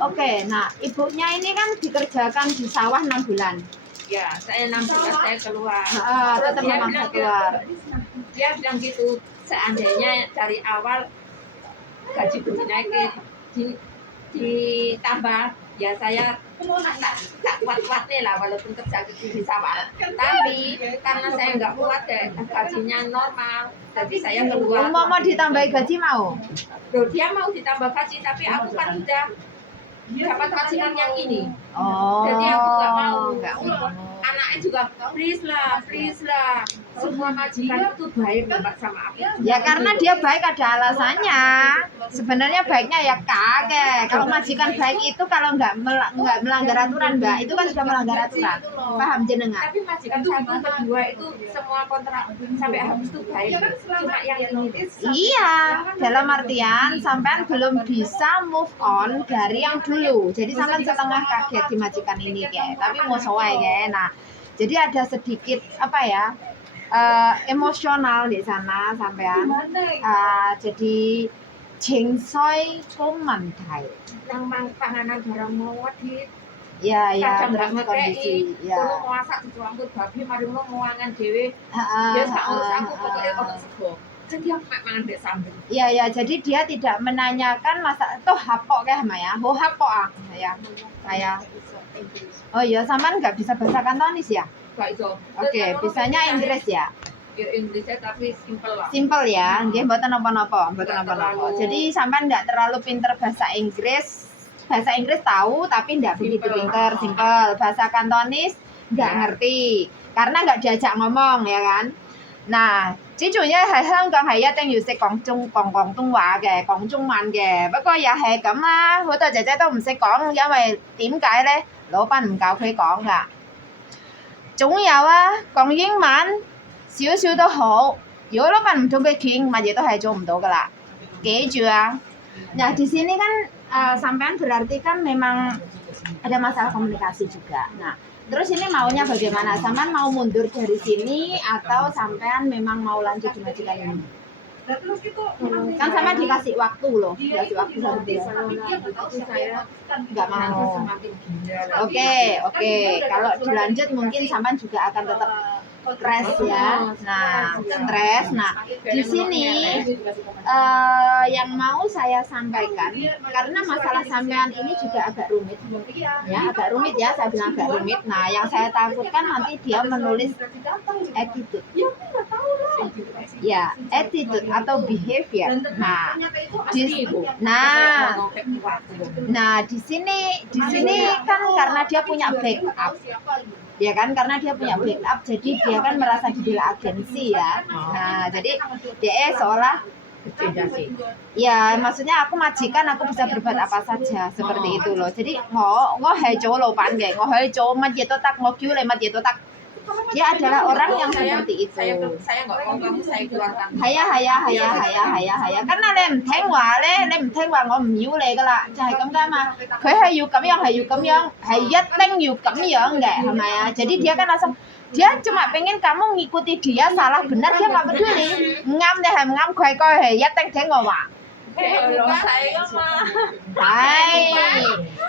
Oke, nah ibunya ini kan dikerjakan di sawah 6 bulan. Ya, saya 6 bulan saya keluar. Tetap memaksa keluar. Dia bilang gitu, seandainya dari awal gaji dinaikin ditambah, ya saya tak kuat-kuat nih lah walaupun kerja di sawah. Tapi karena saya nggak kuat deh, gajinya normal, jadi saya keluar. Mau ditambahi gaji mau? Loh, dia mau ditambah gaji, tapi aku kan udah dapat majikan yang ini. Jadi aku nggak mau. Anaknya juga please lah. Semua majikan itu baik Mbak sama aku. Ya karena dia baik ada alasannya. Sebenarnya baiknya ya kakek. Kalau majikan baik itu kalau nggak melanggar aturan Mbak, itu kan sudah melanggar aturan. Paham jenengan? Tapi majikan satu kedua itu semua kontrak sampai habis itu baik. Cuma yang ini. Iya, dalam artian sampean belum bisa move on dari yang dulu. Jadi sampean setengah kaget di majikan ini kayak. Tapi mau soai kayak. Nah, jadi ada sedikit apa ya? Emosional di sana sampean. Jadi jengsoy komandai. Nang panganan barang mewah di ya terus kondisi ya. Kalau mau masak dicampur babi mari mau mangan dhewe. Ya sak aku pokoknya ono sego. Jadi aku mangan mbek sambel. Iya, jadi dia tidak menanyakan masa toh hapok kayak Maya. Hapok ya. Kayak oh iya, sampean nggak bisa bahasa Kantonis ya? Oke, bisanya Inggris ya? Ya Inggrisnya tapi simple lah. Simple ya, nggih mboten napa-napa, Jadi sampean nggak terlalu pinter bahasa Inggris. Bahasa Inggris tahu tapi nggak begitu pinter, simple. Bahasa Kantonis nggak ngerti karena nggak diajak ngomong ya kan. Nah， 主要係香港係一定要識講廣東話嘅，講中文嘅。不過又係咁啦，好多姐姐都唔識講，因為點解呢？老闆唔教佢講㗎。總有啊，講英文少少都好。如果老闆唔同佢傾，乜嘢都係做唔到㗎啦。記住啊。Nah di sini kan sampean berarti kan memang ada masalah komunikasi juga. Nah. Terus ini maunya bagaimana? Sampean mau mundur dari sini atau sampean memang mau lanjut di majikan ini? Kan sampean dikasih waktu loh, dikasih waktu 1 bulan. Nggak mau. Oke. Kalau dilanjut mungkin sampean juga akan tetap stres ya. Nah, stres. Nah, di sini yang mau saya sampaikan karena masalah sampean ini juga agak rumit. Ya, agak rumit ya, saya bilang agak rumit. Nah, yang saya takutkan nanti dia menulis attitude. Ya, attitude atau behavior. Nah, di sini kan karena dia punya backup. Ya kan, karena dia punya backup, jadi dia kan merasa dibela agensi ya. Nah, jadi dia seolah ya, maksudnya aku majikan, aku bisa berbuat apa saja seperti itu loh. Jadi dia adalah orang yang seperti itu. Saya nggak mau kamu saya keluarkan. Haya. Karena你唔聽話咧，你唔聽話我唔要你噶啦，就係咁㗎嘛。佢係要咁樣，係一定要咁樣嘅，係咪啊？Jadi dia kan langsung dia cuma pengen kamu ngikuti dia salah benar dia nggak peduli. Ngam deh, ngam koi一定聽我話。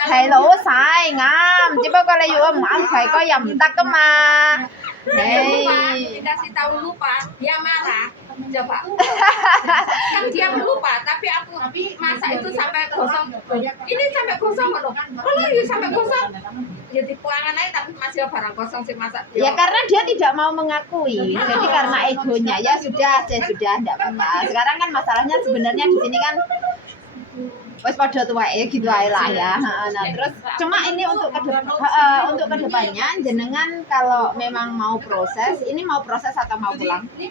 係老細啱，只不過你如果唔啱佢嗰又唔得噶嘛。Dikasih tahu lupa, dia marah. Coba. Kan dia lupa, tapi aku masak itu sampai gosong. Ini sampai gosong loh. Kalau ini sampai gosong. Jadi puangan aja tapi masih barang kosong sih masak. Ya karena dia tidak mau mengakui. Jadi karena egonya ya sudah enggak apa-apa. Sekarang kan masalahnya sebenarnya di sini kan wes pada tuae gitu ae lah ya. Nah, terus cuma ini untuk kedepannya jenengan kalau memang mau proses, ini mau proses atau mau pulang? Dia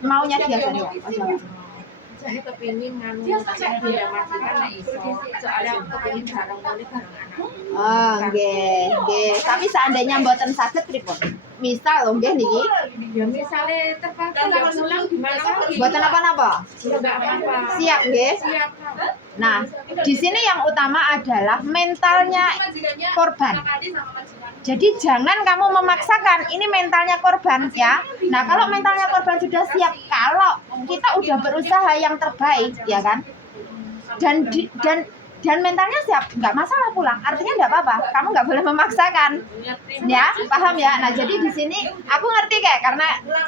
maunya dia saja. Saya kepingin saya tidak majikan iso. Soalnya aku kepingin bareng anak. Nggih. Tapi seandainya mboten saged pripun? Misal lho nggih niki. Ya misale terpaksa ya pulang gimana lagi? Mboten apa-apa. Enggak apa-apa. Siap nggih? Siap. Nah, di sini yang utama adalah mentalnya korban. Jadi jangan kamu memaksakan, ini mentalnya korban ya. Nah, kalau mentalnya korban sudah siap, kalau kita udah berusaha yang terbaik, ya kan? dan mentalnya siap, nggak masalah pulang, artinya nggak apa-apa, kamu nggak boleh memaksakan, ya paham ya. Nah jadi di sini aku ngerti kayak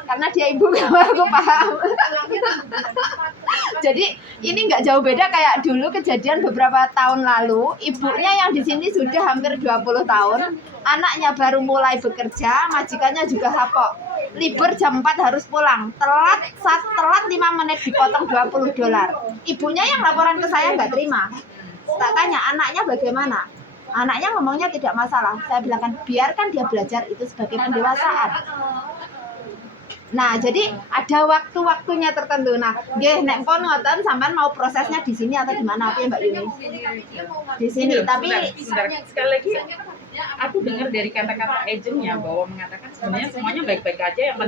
karena dia ibu aku paham. Jadi ini nggak jauh beda kayak dulu kejadian beberapa tahun lalu, ibunya yang di sini sudah hampir 20 tahun, anaknya baru mulai bekerja, majikannya juga hapok, libur jam 4 harus pulang, telat 5 menit dipotong $20. Ibunya yang laporan ke saya nggak terima. Tak tanya anaknya bagaimana, anaknya ngomongnya tidak masalah. Saya bilangkan biarkan dia belajar, itu sebagai pendewasaan. Nah jadi ada waktu-waktunya tertentu. Nah dia nek pon ngoten sampean mau prosesnya di sini atau di mana, apa ya Mbak Yuni? Di sini. Tapi sebentar. Sekali lagi aku dengar dari kata-kata agentnya bahwa mengatakan sebenarnya semuanya baik-baik aja,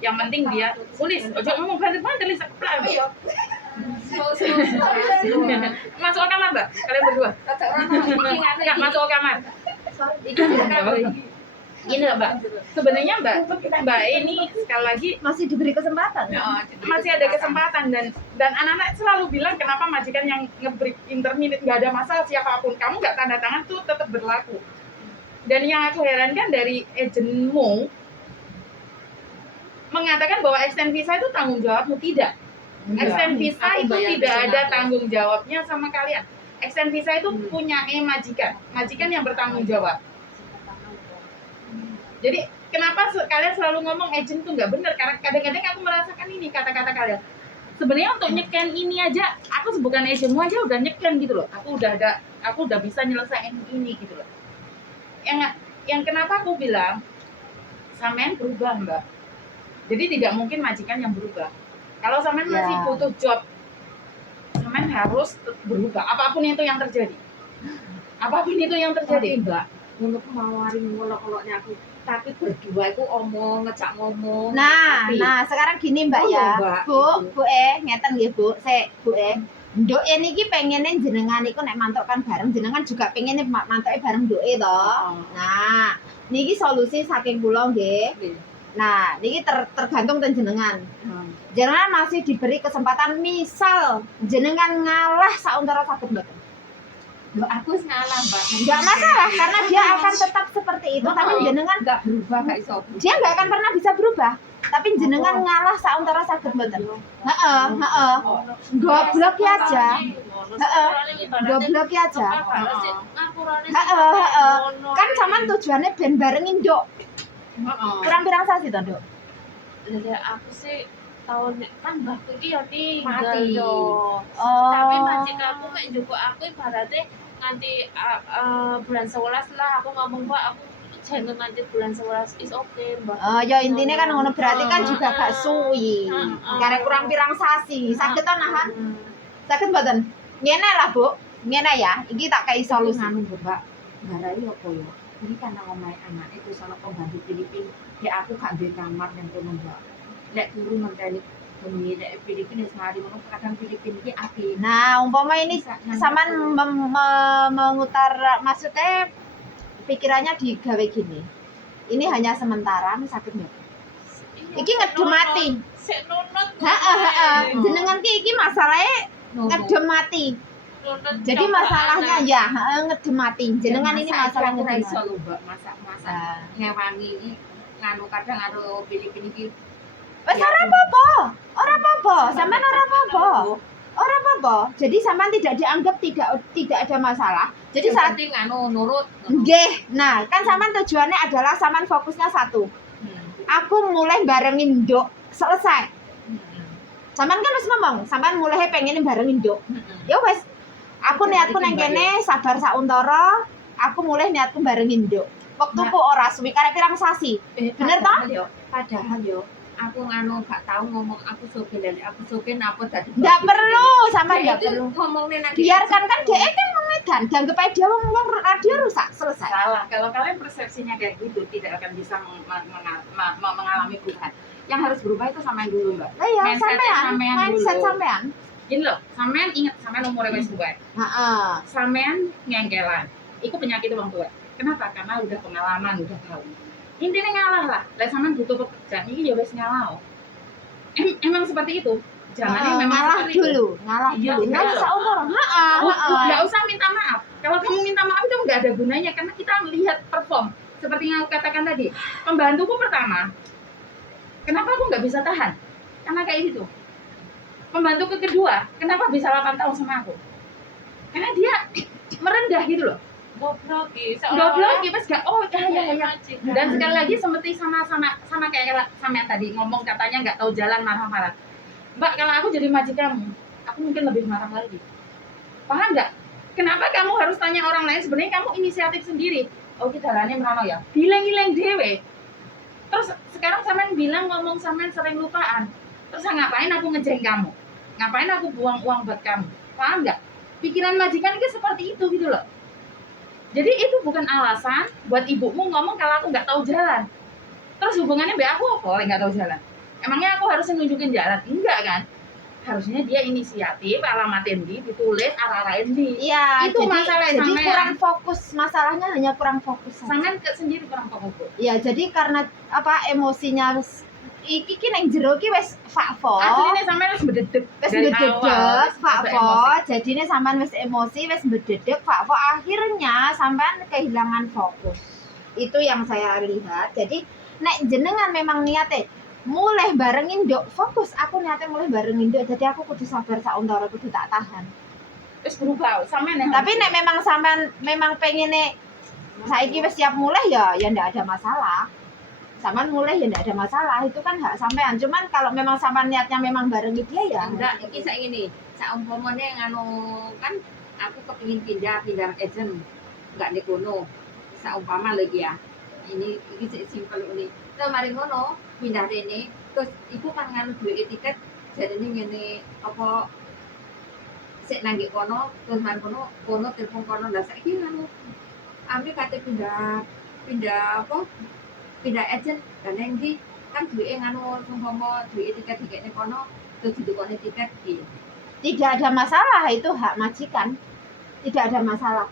yang penting dia tulis. Ojo ngomong banget tulis kepelan. Masuk ke kamar Mbak, kalian berdua. Enggak masuk ke kamar. Gini lah Mbak, sebenarnya Mbak ini sekali lagi masih diberi kesempatan. Masih ada kesempatan dan anak-anak selalu bilang kenapa majikan yang nge-break intermittent nggak ada masalah, siapapun kamu nggak tanda tangan tuh tetap berlaku. Dan yang aku herankan dari agentmu mengatakan bahwa extend visa itu tanggung jawabmu. Tidak. Extend visa itu tidak ada tanggung jawabnya sama kalian. Extend visa itu punya majikan yang bertanggung jawab. Jadi kenapa kalian selalu ngomong agent tuh nggak benar? Karena kadang-kadang aku merasakan ini kata-kata kalian. Sebenarnya untuk nyeken ini aja, aku bukan agentmu aja udah nyeken gitu loh. Aku udah bisa nyelesain ini gitu loh. Yang kenapa aku bilang sampean berubah Mbak. Jadi tidak mungkin majikan yang berubah. Kalau sampean masih butuh job, sampean harus berubah. Apapun itu yang terjadi. Tapi Mbak, menurut mawarin ngolok-ngoloknya aku, tapi berdua itu ngejak ngomong. Nah sekarang gini Mbak ya, Bu ngeten nggih Bu, Bu Nduk niki pengene jenengan iku nek mantokkan bareng, jenengan juga pengene mantoke bareng Nduke to. Nah, niki solusi saking kula nggih. Nah, niki tergantung ten jenengan. Jenengan masih diberi kesempatan, misal jenengan ngalah sauntara saged mboten. Loh, aku ngalah Mbak. Enggak masalah karena dia akan tetap seperti itu, tapi jenengan nggak berubah gak iso. Dia nggak akan pernah bisa berubah. Tapi jenengan ngalah sauntara saged mboten. Heeh. Goblok aja. Goblok aja. Kan sampean tujuannya ben barengin Nduk. Pirang-pirang sasi to, Nduk? Lah aku sih tahun kan mbahku iki ya tinggal Mati. dong. Oh. Tapi majikanku mek njupuk aku ibaratnya nganti bulan 11 lah aku ngomong Pak aku jangan nganti bulan 11 is okay Mbak. Oh, ya intinya kan ngono, berarti kan juga gak suwi. Karena kurang pirang sasi. Saged to nahan? Saged mboten? Ngene lah, Bu. Ngene ya, iki tak kei solusi. Nganu Mbak. Ngarai apa ya? Ini karena omahe anak itu sono pembantu Filipin. Ya aku gak duwe kamar nang kono Mbak. Lek turu menteni bengi lek Filipin wis mari ngono kadang Filipin iki apik. Nah, umpama ini sampean mengutar maksudnya pikirannya digawe gini. Ini hanya sementara, sakit nggak? Iki ngedem mati. Sik nunut. Heeh. Jenengan iki masalahnya ngedem mati. Jadi masalahnya ya ngedem mati. Jenengan ini masalah ngedem iso mati. lho Mbak, masak-masak ngewangi iki nganu kadang karo Filipin iki. Wes ora apa-apa. Ora apa-apa. Sampean ora apa-apa. Ora apa-apa. Jadi sampean tidak dianggap tidak ada masalah. Jadi saat penting anu nurut. nggih. Nah, kan sampean tujuannya adalah sampean fokusnya satu. Aku mulai barengin Nduk, selesai. Sampean kan wis ngomong, sampean mulai pengen barengin Nduk. Ya wes. Aku niatku nang kene sabar sauntara, aku mulai niatku barengin Nduk. Wektuku ora suwi karek pirang sasi. Bener toh? Padahal yo aku nganu gak tahu ngomong aku sogen apa tadi. Enggak perlu, sampean enggak perlu. Ngomongnya nang Biarkan kan dia kan mengedan, dianggap aja dia wong radio rusak, selesai. Salah. Kalau kalian persepsinya kayak gitu, tidak akan bisa mengalami perubahan. Yang harus berubah itu sampean dulu, Mbak. Lah ya, Mindset-nya sampean, mindset dulu. sampean. Gini loh, sampean ingat sampean umurnya wis tua. Heeh. Sampean ngengkelan. Iku penyakit wong tua. Kenapa? Karena udah pengalaman, udah tahu. Intinya ngalah lah. Lah sampean butuh pekerjaan iki ya wis ngalah. Emang seperti itu. Jangannya memang ngalah seperti itu. dulu, ngalah Iya, dulu. enggak Ngalah loh. seumur. Nggak usah minta maaf. Kalau kamu minta maaf itu nggak ada gunanya karena kita melihat perform. Seperti yang aku katakan tadi, pembantuku pertama, kenapa aku nggak bisa tahan? Karena kayak gitu. Pembantuku kedua, kenapa bisa 8 tahun sama aku? Karena dia merendah gitu loh. Goblogi, Goblok ya, pas gak, oh ya. majikan. Dan sekali lagi seperti sama kayak yang tadi ngomong katanya nggak tahu jalan marah-marah. Mbak, kalau aku jadi majikanmu, aku mungkin lebih marah lagi. Paham nggak? Kenapa kamu harus tanya orang lain? Sebenarnya kamu inisiatif sendiri. Oh, kita jalannya merono ya. Dileng-ileng dewe. Terus sekarang sampean bilang ngomong sampean sering lupaan. Terus ngapain aku ngejeng kamu? Ngapain aku buang uang buat kamu? Paham nggak? Pikiran majikan itu seperti itu gitu loh. Jadi itu bukan alasan buat ibumu ngomong kalau aku nggak tahu jalan. Terus hubungannya mbak aku apa nggak tahu jalan? Emangnya aku harus nunjukin jalan? Enggak kan? Harusnya dia inisiatif, alamatin ditulis, arah-arahin di. Iya, Itu masalah jadi sampean. kurang fokus. Masalahnya hanya kurang fokus. saja. Sampean sendiri kurang fokus, Bu. Ya, jadi karena apa emosinya iki nang jero ki wis fakfo. Aslinya sampean harus berdedek Wis dari bededek awal, sampai fakfo. emosi. Jadine sampean wis emosi, wis bededek fakfo, akhirnya sampean kehilangan fokus. Itu yang saya lihat. Jadi nek jenengan memang niate mulai barengin nduk fokus, aku niate mulai barengin nduk, jadi aku kudu sabar sak untara, kudu tak tahan. Terus berubah, sampean yang Tapi harus nek memang sampean memang pengene saiki wis siap mulai ya ndak ada masalah. Sampean mulai ya ndak ada masalah, itu kan hak sampean. Cuman kalau memang sampean niatnya memang bareng dia ya. Enggak, iki saya ini. Saumpamane nganu kan aku kepingin pindah agent. Enggak di kono. Saumpama lagi ya. Ini sik simpel ini. Terus mari ngono, pindah rene, terus ibu kan nganu duwe tiket jarene ngene apa sik nang nggih kono, terus mari kono telepon kono lah saiki nganu. Ambil kate pindah apa? Pindah agent dan yang di kan duwe nganu umpama duwe tiket kono terus didukone tiket iki. Tidak ada masalah, itu hak majikan. Tidak ada masalah.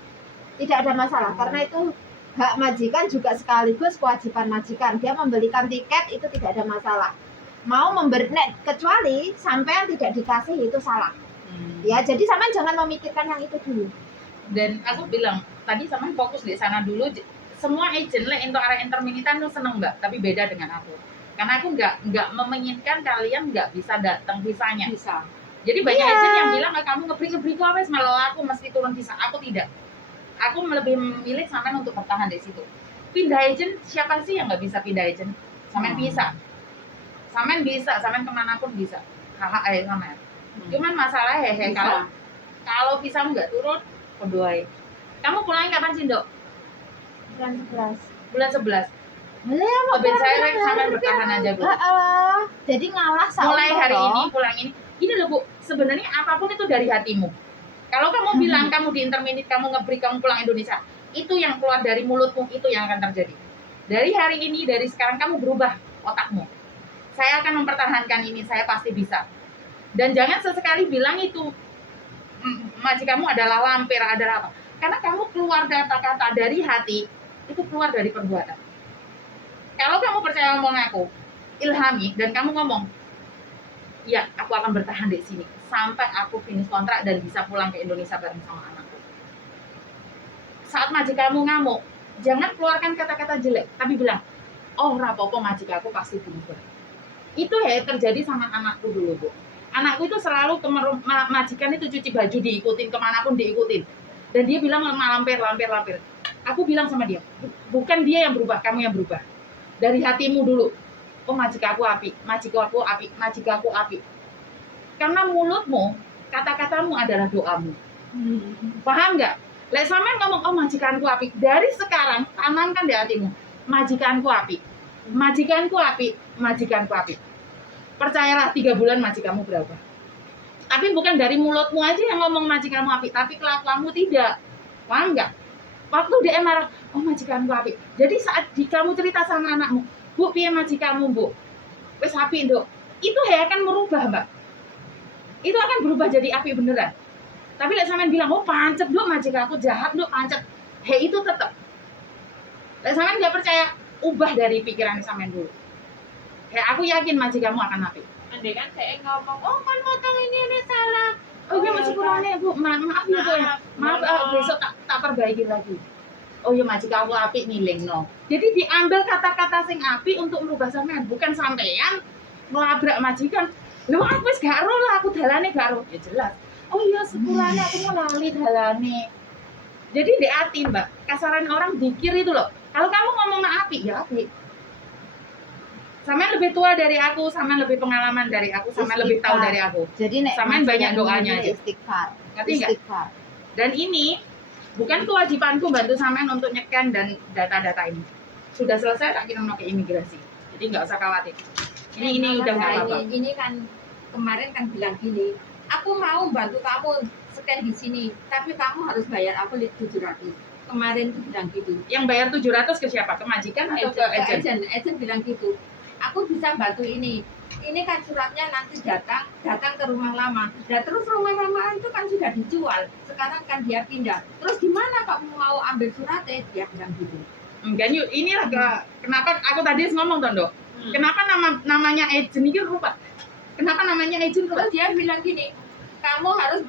Tidak ada masalah karena itu hak majikan juga sekaligus kewajiban majikan. Dia membelikan tiket itu tidak ada masalah. Mau memberi kecuali sampai yang tidak dikasih itu salah. Ya, jadi sampean jangan memikirkan yang itu dulu. Dan aku bilang tadi sampean fokus di sana dulu. Semua agent lah untuk arah interminitan tuh seneng mbak, tapi beda dengan aku. Karena aku nggak menginginkan kalian nggak bisa datang visanya. Bisa. Jadi banyak Iya. agent yang bilang kamu ngebrik kok wes malah aku mesti turun visa. Aku tidak. Aku lebih memilih sampean untuk bertahan di situ. Pindah agent, siapa sih yang nggak bisa pindah agent? Sampean bisa. Sampean bisa, sampean kemanapun bisa. Hak aja sampean. Cuman masalah hehe Bisa. kalau visa nggak turun, kedua. Kamu pulangnya kapan sih dok? Bulan 11. Bulan 11. Lebih saya sampean bertahan aja bu. Jadi ngalah Mulai hari saudara. ini, pulang ini. Ini loh bu, sebenarnya apapun itu dari hatimu. Kalau kamu bilang kamu di interminit, kamu ngebreak, kamu pulang Indonesia, itu yang keluar dari mulutmu, itu yang akan terjadi. Dari hari ini, dari sekarang kamu berubah otakmu. Saya akan mempertahankan ini, saya pasti bisa. Dan jangan sesekali bilang itu majikanmu adalah lampir, adalah apa. Karena kamu keluar kata-kata dari hati, itu keluar dari perbuatan. Kalau kamu percaya ngomong aku, ilhami, dan kamu ngomong, ya aku akan bertahan di sini sampai aku finish kontrak dan bisa pulang ke Indonesia bareng sama anakku. Saat majikanmu ngamuk, jangan keluarkan kata-kata jelek, tapi bilang, oh rapopo majikanku pasti berubah. Itu ya terjadi sama anakku dulu bu. Anakku itu selalu majikan itu cuci baju diikutin kemanapun diikutin, dan dia bilang lampir. Aku bilang sama dia, bukan dia yang berubah, kamu yang berubah. Dari hatimu dulu. Oh majikanku api. Karena mulutmu, kata-katamu adalah doamu. Paham nggak? Lek sampean ngomong oh majikanku api, dari sekarang tanamkan di hatimu, majikanku api. Percayalah 3 bulan majikanmu berubah. Tapi bukan dari mulutmu aja yang ngomong majikanmu api, tapi kelakuanmu tidak. Paham nggak? Waktu dia marah, oh majikanku api. Jadi saat kamu cerita sama anakmu, bu piye majikanmu bu? Wes api nduk. Itu akan merubah mbak. Itu akan berubah jadi api beneran. Tapi lek sampean bilang, oh pancet nduk majikanku jahat nduk pancet. Itu tetap. Lek sampean nggak percaya, ubah dari pikiran sampean dulu. Aku yakin majikanmu akan api. Mending kan saya ngomong, oh kan potong ini salah. Oh iya masih kurangnya Bu, maaf ya Bu ya. Maaf besok tak perbaiki lagi. Oh iya majikan aku apik nilingno. Jadi diambil kata-kata sing apik untuk merubah sampean, bukan sampean ngelabrak majikan. Lho aku wis gak ero lah, aku dalane gak ero. Ya jelas. Oh iya sepurane aku mau lali dalane. Jadi di hati Mbak, kasaran orang dikir itu loh. Kalau kamu ngomong apik ya apik. Sampean lebih tua dari aku, sampean lebih pengalaman dari aku, sampean lebih tahu dari aku. Jadi nek Sampean banyak majikan doanya ini aja. Istighfar. Ngerti nggak? Istighfar. Dan ini bukan kewajibanku bantu sampean untuk nyekan dan data-data ini. Sudah selesai tak kirim ke imigrasi. Jadi nggak usah khawatir. Ini udah nggak Nah, apa-apa. ini kan kemarin kan bilang gini, aku mau bantu kamu scan di sini, tapi kamu harus bayar aku 700. Kemarin tuh bilang gitu. Yang bayar 700 ke siapa? Ke majikan atau ke agent? Agent bilang gitu. Aku bisa bantu ini. Ini kan suratnya nanti datang ke rumah lama. Nah, terus rumah lama itu kan sudah dijual. Sekarang kan dia pindah. Terus gimana kamu mau ambil suratnya? Dia bilang gitu. Enggak, yuk inilah kenapa aku tadi ngomong Tondo. Kenapa namanya agent ini rupa? Kenapa namanya agent rupa? Terus dia bilang gini, kamu harus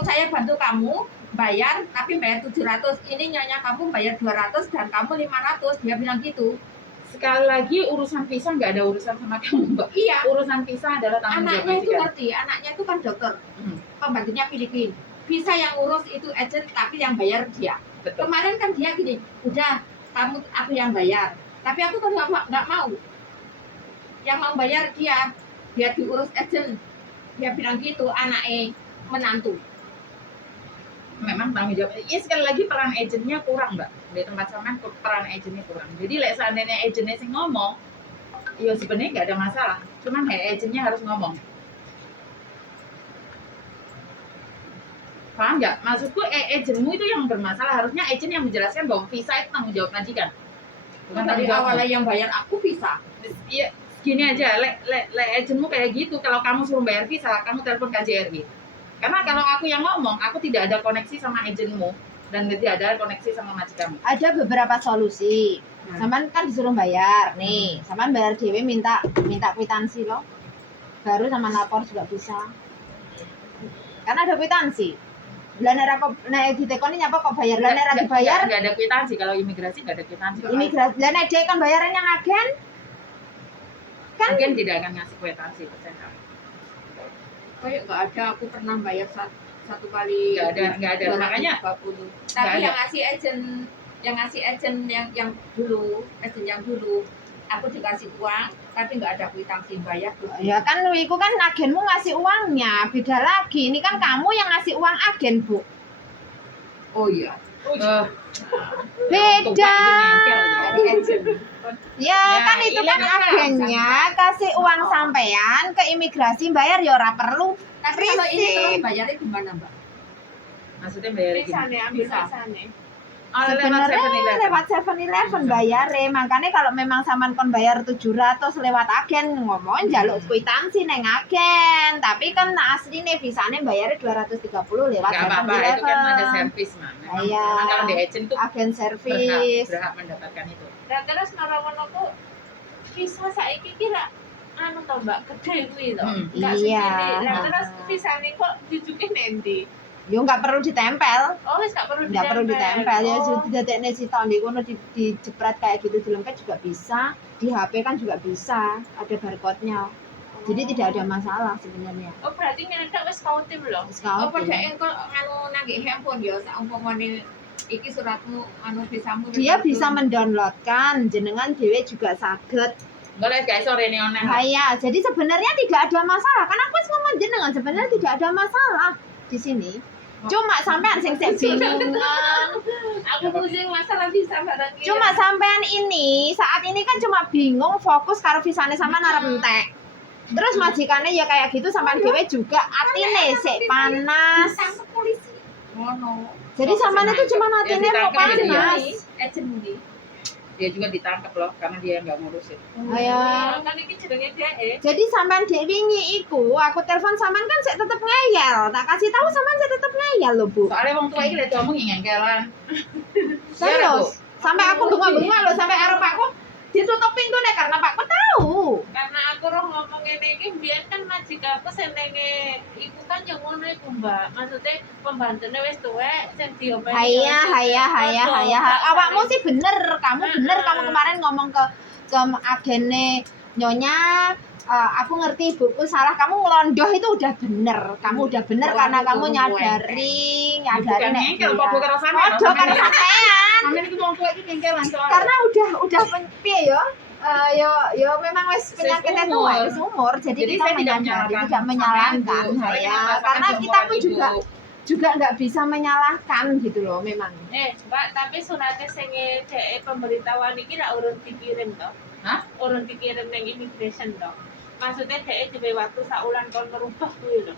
saya bantu kamu bayar, tapi bayar 700. Ini nyonya kamu bayar 200 dan kamu 500. Dia bilang gitu. Sekali lagi urusan visa nggak ada urusan sama kamu Mbak. Iya. Urusan visa adalah tanggung jawab Anaknya itu majikan. ngerti, anaknya itu kan dokter, Hmm, pembantunya Filipina. Visa yang urus itu agent, tapi yang bayar dia. betul. Kemarin kan dia gini, udah aku yang bayar, tapi aku kan nggak mau. Yang mau bayar dia diurus agent. Dia bilang gitu, anaknya menantu. Memang tanggung jawab. Iya sekali lagi peran agentnya kurang Mbak. Di tempat sama peran agentnya kurang. Jadi lek seandainya agentnya sih ngomong, ya sebenarnya nggak ada masalah. Cuman agentnya harus ngomong. Paham nggak? Maksudku agentmu itu yang bermasalah. Harusnya agent yang menjelaskan bahwa visa itu tanggung jawab majikan. Bukan Dari tanggung jawab. awalnya yang bayar aku bisa. Iya, gini aja, le agentmu kayak gitu. Kalau kamu suruh bayar visa, kamu telepon KJRI. Karena kalau aku yang ngomong, aku tidak ada koneksi sama agentmu dan tidak ada koneksi sama majikanmu. Ada beberapa solusi. Nah. Saman kan disuruh bayar nih. Saman bayar dewe minta kwitansi loh. Baru sama lapor juga bisa. Karena ada kwitansi. Lah nek nek ditekoni nyapa kok bayar. Lah nek ra dibayar Nggak ada kwitansi. Kalau imigrasi nggak ada kwitansi. imigrasi. Lah nek dhek kan bayaran yang agen kan Agen tidak akan ngasih kwitansi persen. Kayak nggak ada, aku pernah bayar satu kali. Nggak ada. Makanya 250. nggak Tapi ada. yang ngasih agent yang dulu, agent yang dulu, aku dikasih uang, tapi nggak ada kwitansi bayar. ya kan iku kan agenmu ngasih uangnya. Beda lagi. Ini kan kamu yang ngasih uang agen, Bu. Oh iya. Beda. Jadi agent. Ya kan itu kan ilegal. agennya kasih uang sampean ke imigrasi bayar ya ora perlu. Tapi kalau ini Risik. terus bayarnya gimana, Mbak? Maksudnya bayar Bisa gimana? nih, ambil Bisa. bisa nih. Oh, Sebenarnya lewat lewat 7-Eleven bayar makanya kalau memang saman kon bayar 700 lewat agen ngomong jaluk kwitansi neng agen tapi kan asline visane bayarnya 230 lewat Nggak apa-apa, itu kan ada servis mah. Memang, Iya. memang kalau di agent tuh agen servis. berhak mendapatkan itu. Dan terus noro-noro visa saiki kira anu to Mbak, gede kuwi to. Hmm. Enggak Iya. segini. Nah, terus visane kok jujuke nendi? Yo nggak perlu ditempel. Oh, wis gak perlu Nggak perlu ditempel ya Oh. sudah dadekne si tahun di kono dijepret kayak gitu dilempet juga bisa, di HP kan juga bisa, ada barcode-nya. Jadi tidak ada masalah sebenarnya. Oh, berarti nyedak wis kautim lho. Wis Oh, kaotin. pada engkol anu nangge handphone ya, saumpamane iki suratmu anu visamu. Dia bisa mendownloadkan, jenengan dhewe juga saged. Boleh guys, sore ini online. Kaya, jadi sebenarnya tidak ada masalah. Kan aku wis ngomong jenengan sebenarnya tidak ada masalah di sini. Cuma sampean sing sik bingungan. Aku pusing masalah visa barang iki. Cuma sampean ini saat ini kan cuma bingung fokus karo visane sampean arep entek. Terus majikannya ya kayak gitu sampean dhewe juga atine sik panas. Ditangkep polisi. Ngono. Jadi sampean itu cuma atine kok ditangkep ya dia. panas. Agent ini. Dia juga ditangkap loh karena dia nggak ngurusin. Ayo. Kan iki jenenge DE. Jadi sampean dek wingi iku, aku telepon sampean kan sik tetep ngeyel. Tak kasih tahu sampean sik tetep ngeyel lho, Bu. Soalnya wong tua ini lihat ngomong ngengkelan. Serius. Sampai aku bunga-bunga loh sampai arep aku ditutup pintunya karena Pak tahu. Karena aku aku roh ngomong ngene iki mbiyen kan majikanku senenge iku kan yo ngono iku Mbak. Maksudnya pembantune wis tuwek sing diopeni. Haya. Awakmu sih bener, kamu bener, kamu kemarin ngomong ke agene Nyonya, aku ngerti ibuku salah, kamu ngelondoh itu udah bener, kamu udah bener karena kamu nyadari Bukan nek ngengkel, dia. kok karo sampean. Podo karo sampean. Sampean iki wong tuwa iki ngengkelan soalnya. Karena udah piye yo? Yo memang wis penyakitnya umur. tua, wis umur, jadi kita saya tidak menyadari, menyalahkan tidak menyalahkan sampean, Bu. Soalnya saya, kita karena pasangan kita pun seumuran juga nggak bisa menyalahkan gitu loh memang. Mbak, tapi suratnya sing dhek pemberitahuan iki ra urung dikirim to. Hah? Urung dikirim ning immigration to. Maksudnya dhek duwe waktu saulan kon merubah kuwi lho.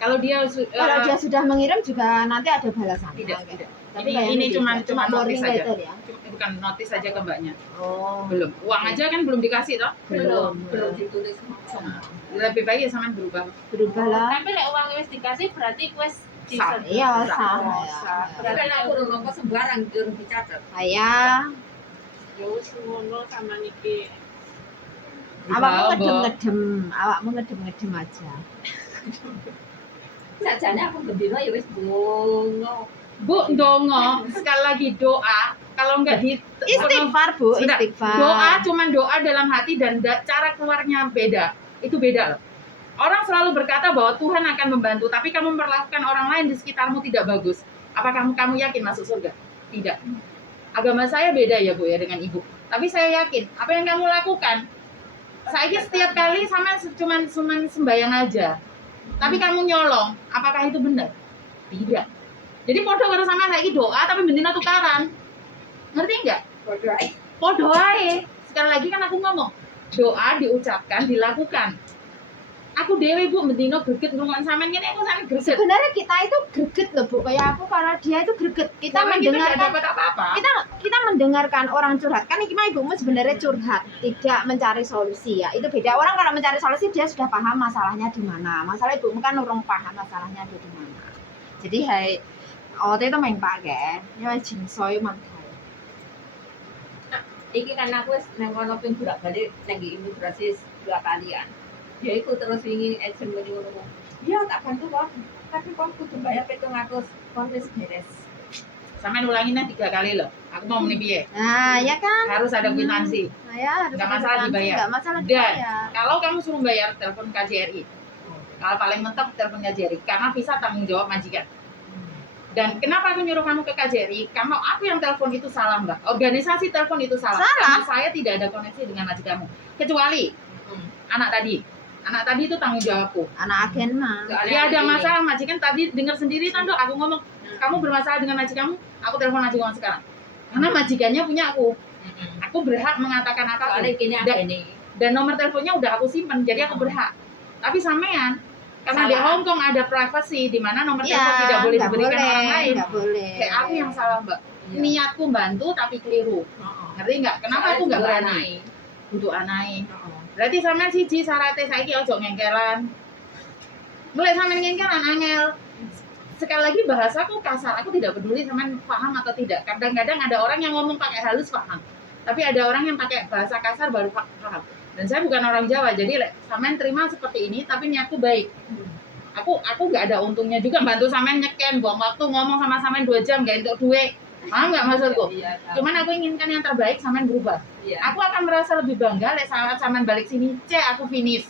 Kalau dia Kalau dia sudah mengirim juga nanti ada balasannya. tidak. Tapi Ini kayaknya cuma cuma notis warning saja. letter ya. Bukan notis saja ke mbaknya. Oh, Belum. Uang aja kan belum dikasih toh. belum ditulis. Lebih baik ya sama berubah. berubah lah. Tapi lek uang wis dikasih berarti wis Sah. Iya, sah. Berarti kan aku udah ngomong sembarang durung dicatat. Saya ya wis ngono sama niki. awakmu ngedem aja. Sajane aku bendino ya wis bongo. Bu, ndongo, sekali lagi doa. Kalau enggak di Istighfar, Bu, Sebentar. istighfar. Doa cuman doa dalam hati dan cara keluarnya beda. Itu beda loh. Orang selalu berkata bahwa Tuhan akan membantu, tapi kamu memperlakukan orang lain di sekitarmu tidak bagus. Apakah kamu yakin masuk surga? Tidak. Agama saya beda ya Bu ya dengan Ibu. Tapi saya yakin apa yang kamu lakukan. Saya setiap kali sama cuman sembayang aja. Tapi kamu nyolong, apakah itu benar? Tidak. Jadi podo karo sama saiki doa tapi bendina tukaran. Ngerti enggak? Podo ae. Sekali lagi kan aku ngomong, doa diucapkan, dilakukan. Aku dewe Bu bendino greget ngrungokne sampean ngene aku sampe greget. Sebenarnya kita itu greget loh Bu, kayak aku karena dia itu greget. Kita Karena kita nggak mendengarkan dapat apa-apa. kita mendengarkan orang curhat. Kan ini ibumu sebenarnya curhat, tidak mencari solusi ya. Itu beda. Orang kalau mencari solusi dia sudah paham masalahnya di mana. Masalah ibumu kan urung paham masalahnya ada di mana. Jadi hai itu main pakai, ya jinsoi mantai. Iki kan aku wis nang kono ping bolak-balik nang imigrasi 2 kalian. Ya iku terus wingi agent muni ngono. Iya tak bantu kok. Tapi kok kudu bayar 700 kon wis beres. Sampean ulanginnya 3 kali loh. Aku mau muni piye? Nah, ya kan? Harus ada kwitansi. Nah, ya, harus Nggak ada masalah kwitansi, dibayar. nggak masalah Dan dibayar. kalau kamu suruh bayar telepon KJRI. Kalau paling mentok telepon KJRI karena visa tanggung jawab majikan. Dan kenapa aku nyuruh kamu ke KJRI? Karena aku yang telepon itu salah, Mbak. Organisasi telepon itu salah. Salah? Karena saya tidak ada koneksi dengan majikanmu. Kecuali anak tadi. Anak tadi itu tanggung jawabku. Anak agen mah. Dia ada masalah majikan tadi dengar sendiri kan Dok, aku ngomong, kamu bermasalah dengan majikanmu, aku telepon majikan sekarang. Karena majikannya punya aku. Aku berhak mengatakan apapun. Soalnya gini Dan- ini. Dan nomor teleponnya udah aku simpen, jadi aku berhak. Tapi sampean karena di Salah. Hong Kong ada privacy di mana nomor Iya, telepon tidak boleh nggak diberikan boleh, orang lain. nggak boleh. Kayak aku yang salah, Mbak. Iya. Niatku bantu tapi keliru. Ngerti nggak? Kenapa aku nggak berani? Untuk anai. Berarti sampean siji syaratnya saiki ojo ngengkelan. Mulai sampean ngengkelan angel. Sekali lagi bahasaku kasar, aku tidak peduli sampean paham atau tidak. Kadang-kadang ada orang yang ngomong pakai halus paham. Tapi ada orang yang pakai bahasa kasar baru paham. Dan saya bukan orang Jawa, jadi sampean terima seperti ini tapi niatku baik. Aku nggak ada untungnya juga bantu sampean nyeken, buang waktu ngomong sama sampean 2 jam gak untuk duit. Paham nggak maksudku? Iya. Cuman aku inginkan yang terbaik sampean berubah. Iya. Aku akan merasa lebih bangga lek saat sampean balik sini, aku finish.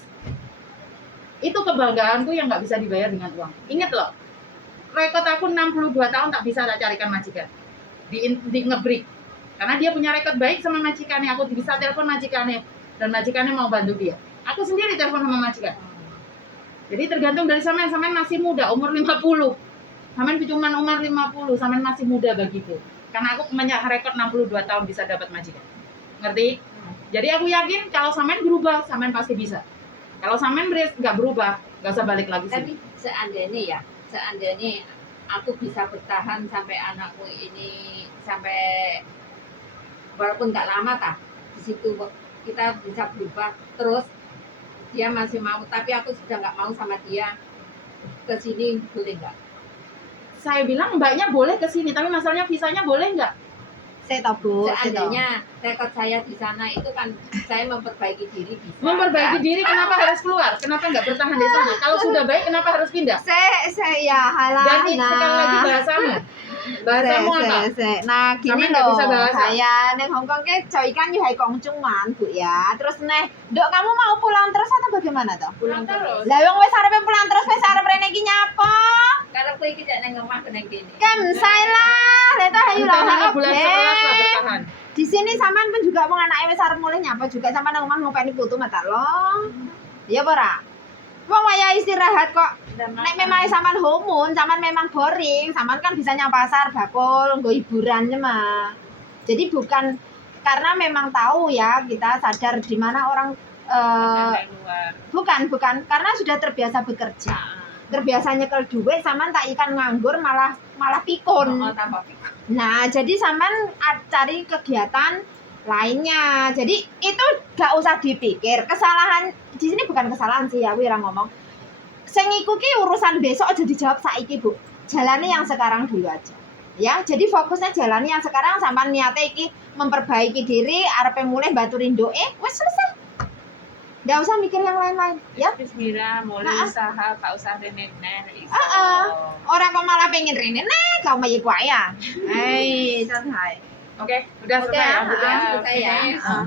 Itu kebanggaanku yang nggak bisa dibayar dengan uang. Ingat loh, rekod aku 62 tahun tak bisa tak carikan majikan. Di ngebreak. Karena dia punya rekod baik sama majikannya, aku bisa telepon majikannya dan majikannya mau bantu dia. Aku sendiri telepon sama majikan. Jadi tergantung dari sampean masih muda, umur 50. Sampean cuma umur 50, sampean masih muda bagiku. Karena aku punya rekod 62 tahun bisa dapat majikan. Ngerti? Jadi aku yakin kalau sampean berubah, sampean pasti bisa. Kalau sampean nggak berubah, nggak usah balik lagi Tapi sini. seandainya aku bisa bertahan sampai anakku ini sampai walaupun nggak lama tah di situ kita bisa berubah terus dia masih mau tapi aku sudah nggak mau sama dia ke sini boleh nggak? Saya bilang mbaknya boleh ke sini, tapi masalahnya visanya boleh nggak? Saya toh Bu, saya toh. Seandainya rekod saya di sana itu kan saya memperbaiki diri bisa. Memperbaiki diri kenapa harus keluar? Kenapa nggak bertahan di sana? Kalau sudah baik kenapa harus pindah? Saya ya halah. Dan sekali lagi bahasamu. Bahasamu apa? Nah, gini Sampai nggak loh. bisa bahasa. Saya neng Hongkong ke coy kan yuhai kongcungan Bu ya. Terus neh, Dok kamu mau pulang terus atau bagaimana toh? Pulang terus. Lah wong wis arepe pulang terus wis arep rene iki nyapa? Karena aku iki nang omah nang kene. Kan saya lah, leta hayu lah. Bertahan bulan oke. 11 lah bertahan. Di sini sampean pun juga wong anake wis arep mulih nyapa juga sampean nang omah ngopeni putu mata lo. Iya apa ora? Wong waya istirahat kok. Nek memang sampean homun, sampean memang boring, sampean kan bisa nyang pasar, bakul, nggo hiburannya mah. Jadi bukan karena memang tahu ya, kita sadar di mana orang Dari luar. bukan karena sudah terbiasa bekerja. Terbiasa nyekel duit sampean tak ikan nganggur malah pikun. Oh, tambah pikir. Nah, jadi sampean cari kegiatan lainnya. Jadi itu gak usah dipikir. Kesalahan di sini bukan kesalahan sih ya, Wira ngomong. Sing iku ki urusan besok aja dijawab saiki, Bu. Jalani yang sekarang dulu aja. Ya, jadi fokusnya jalani yang sekarang sampean niate iki memperbaiki diri, arepe mulih baturin doe, wis selesai. Gak usah mikir yang lain-lain, ya. Bismillah, mulai Nah, usaha, gak usah rene-rene. Orang kok malah pengen rene, nah, kau mau ya. Hei, santai. Oke, udah Oke, selesai ya. ah, Udah. Selesai ya. Ah.